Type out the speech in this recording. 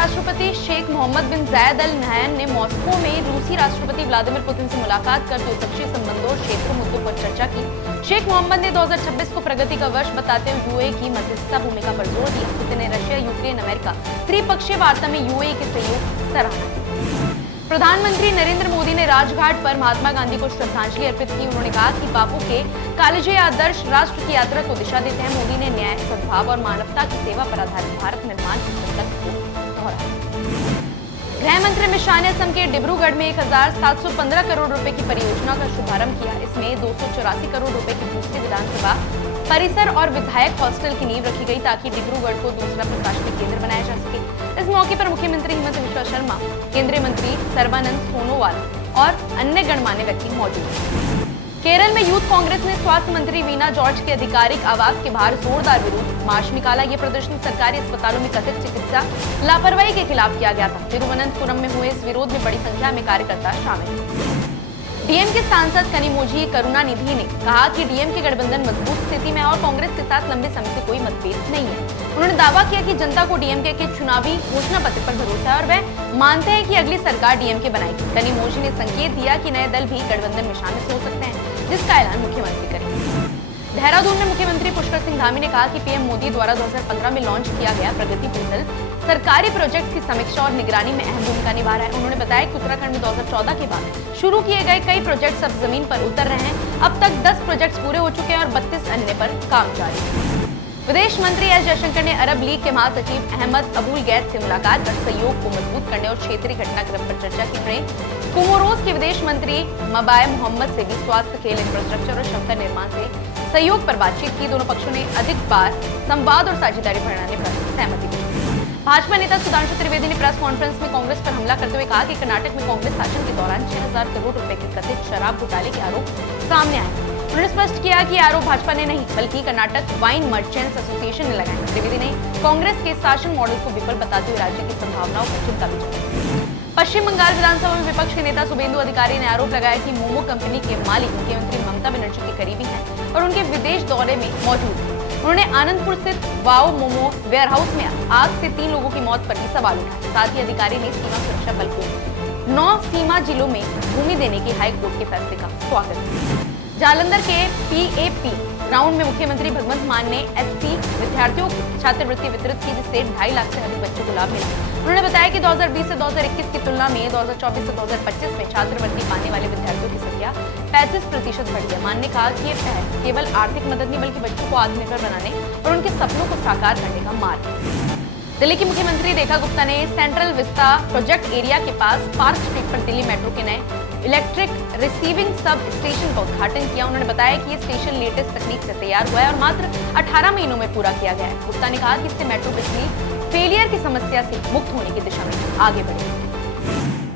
राष्ट्रपति शेख मोहम्मद बिन जायद Al Nahyan ने मॉस्को में रूसी राष्ट्रपति व्लादिमीर पुतिन से मुलाकात कर द्विपक्षीय संबंधों और क्षेत्रीय मुद्दों पर चर्चा की। शेख मोहम्मद ने 2026 को प्रगति का वर्ष बताते हुए यूएई की मध्यस्थता भूमिका पर जोर दिया। पुतिन ने रशिया, यूक्रेन, अमेरिका त्रिपक्षीय वार्ता में यूएई के सहयोग की सराहना की। प्रधानमंत्री नरेंद्र मोदी ने राजघाट पर महात्मा गांधी को श्रद्धांजलि अर्पित की। उन्होंने कहा कि बापू के कालजे आदर्श राष्ट्र की यात्रा को दिशा देते हैं। मोदी ने न्याय, सद्भाव और मानवता की सेवा पर आधारित भारत निर्माण की संकल्प को दोहराया। गृह मंत्री अमित शाह ने असम के डिब्रूगढ़ में 1715 करोड़ रुपए की परियोजना का शुभारंभ किया। इसमें 284 करोड़ रुपए की दूसरी विधानसभा परिसर और विधायक हॉस्टल की नींव रखी गई ताकि डिब्रूगढ़ को दूसरा प्रशासनिक केंद्र बनाया जा सके। इस मौके पर मुख्यमंत्री हिमंत बिस्वा शर्मा, केंद्रीय मंत्री सर्बानंद सोनोवाल और अन्य गणमान्य व्यक्ति मौजूद हैं। केरल में यूथ कांग्रेस ने स्वास्थ्य मंत्री वीना जॉर्ज के आधिकारिक आवास के बाहर जोरदार विरोध मार्च निकाला। ये प्रदर्शन सरकारी अस्पतालों में कथित चिकित्सा लापरवाही के खिलाफ किया गया था। तिरुवनंतपुरम में हुए इस विरोध में बड़ी संख्या में कार्यकर्ता शामिल हुए। डीएम के सांसद कनिमोझी करुणानिधि ने कहा कि डीएम के गठबंधन मजबूत स्थिति में है और कांग्रेस के साथ लंबे समय से कोई मतभेद नहीं है। उन्होंने दावा किया कि जनता को डीएमके के चुनावी घोषणा पत्र पर भरोसा है और वह मानते हैं कि अगली सरकार डीएमके बनाएगी। कनिमोझी ने संकेत दिया कि नए दल भी गठबंधन में शामिल हो सकते हैं, जिसका ऐलान मुख्यमंत्री करेंगे। देहरादून में मुख्यमंत्री पुष्कर सिंह धामी ने कहा कि पीएम मोदी द्वारा 2015 में लॉन्च किया गया प्रगति पोर्टल सरकारी प्रोजेक्ट की समीक्षा और निगरानी में अहम भूमिका निभा रहा है। उन्होंने बताया कि उत्तराखंड में 2014 के बाद शुरू किए गए कई प्रोजेक्ट्स अब जमीन पर उतर रहे हैं। अब तक 10 प्रोजेक्ट्स पूरे हो चुके हैं और 32 अन्य पर काम जारी है। विदेश मंत्री एस जयशंकर ने अरब लीग के महासचिव अहमद अबुल गैद से मुलाकात कर सहयोग को मजबूत करने और क्षेत्रीय घटनाक्रम पर चर्चा की। वहीं कोमोरोस के विदेश मंत्री मबाय मोहम्मद से भी स्वास्थ्य, खेल, इंफ्रास्ट्रक्चर और क्षमता निर्माण से सहयोग पर बातचीत की। दोनों पक्षों ने अधिक बार संवाद और साझेदारी बढ़ाने पर सहमति दी। भाजपा नेता सुधांशु त्रिवेदी ने प्रेस कॉन्फ्रेंस में कांग्रेस पर हमला करते हुए कहा कि कर्नाटक में कांग्रेस शासन के दौरान 6000 करोड़ रुपए के कथित शराब घोटाले के आरोप सामने आए। उन्होंने स्पष्ट किया कि आरोप भाजपा ने नहीं बल्कि कर्नाटक वाइन मर्चेंट्स एसोसिएशन ने लगाए। त्रिवेदी ने कांग्रेस के शासन मॉडल को विफल बताते हुए राज्य की संभावनाओं पर चिंता भी जताई। पश्चिम बंगाल विधानसभा में विपक्ष के नेता शुभेंदु अधिकारी ने आरोप लगाया कि मोमो कंपनी के मालिक मुख्यमंत्री ममता बनर्जी के करीबी हैं और उनके विदेश दौरे में मौजूद हैं। उन्होंने आनंदपुर स्थित वाओ मोमो वेयरहाउस में आग से 3 लोगों की मौत पर भी सवाल उठाए। साथ ही अधिकारी ने सीमा सुरक्षा बल को 9 सीमा जिलों में भूमि देने के हाई कोर्ट के फैसले का स्वागत किया। जालंधर के पीएपी ग्राउंड में मुख्यमंत्री भगवंत मान ने एससी विद्यार्थियों को छात्रवृत्ति वितरित की, जिससे 2.5 लाख से अधिक बच्चों को लाभ मिला। उन्होंने बताया कि 2020 से 2021 की तुलना में 2024 से 2025 में छात्रवृत्ति पाने वाले विद्यार्थियों की संख्या 35% बढ़ी है। मान ने कहा कि ये पहल केवल आर्थिक मदद नहीं बल्कि बच्चों को आत्मनिर्भर बनाने और उनके सपनों को साकार करने का मार्ग है। दिल्ली की मुख्यमंत्री रेखा गुप्ता ने सेंट्रल विस्ता प्रोजेक्ट एरिया के पास पार्क स्ट्रीट पर दिल्ली मेट्रो के नए इलेक्ट्रिक रिसीविंग सब स्टेशन का उद्घाटन किया। उन्होंने बताया कि ये स्टेशन लेटेस्ट तकनीक से तैयार हुआ है और मात्र 18 महीनों में पूरा किया गया है। गुप्ता ने कहा कि इससे मेट्रो बिजली फेलियर की समस्या से मुक्त होने की दिशा में आगे बढ़ेगी।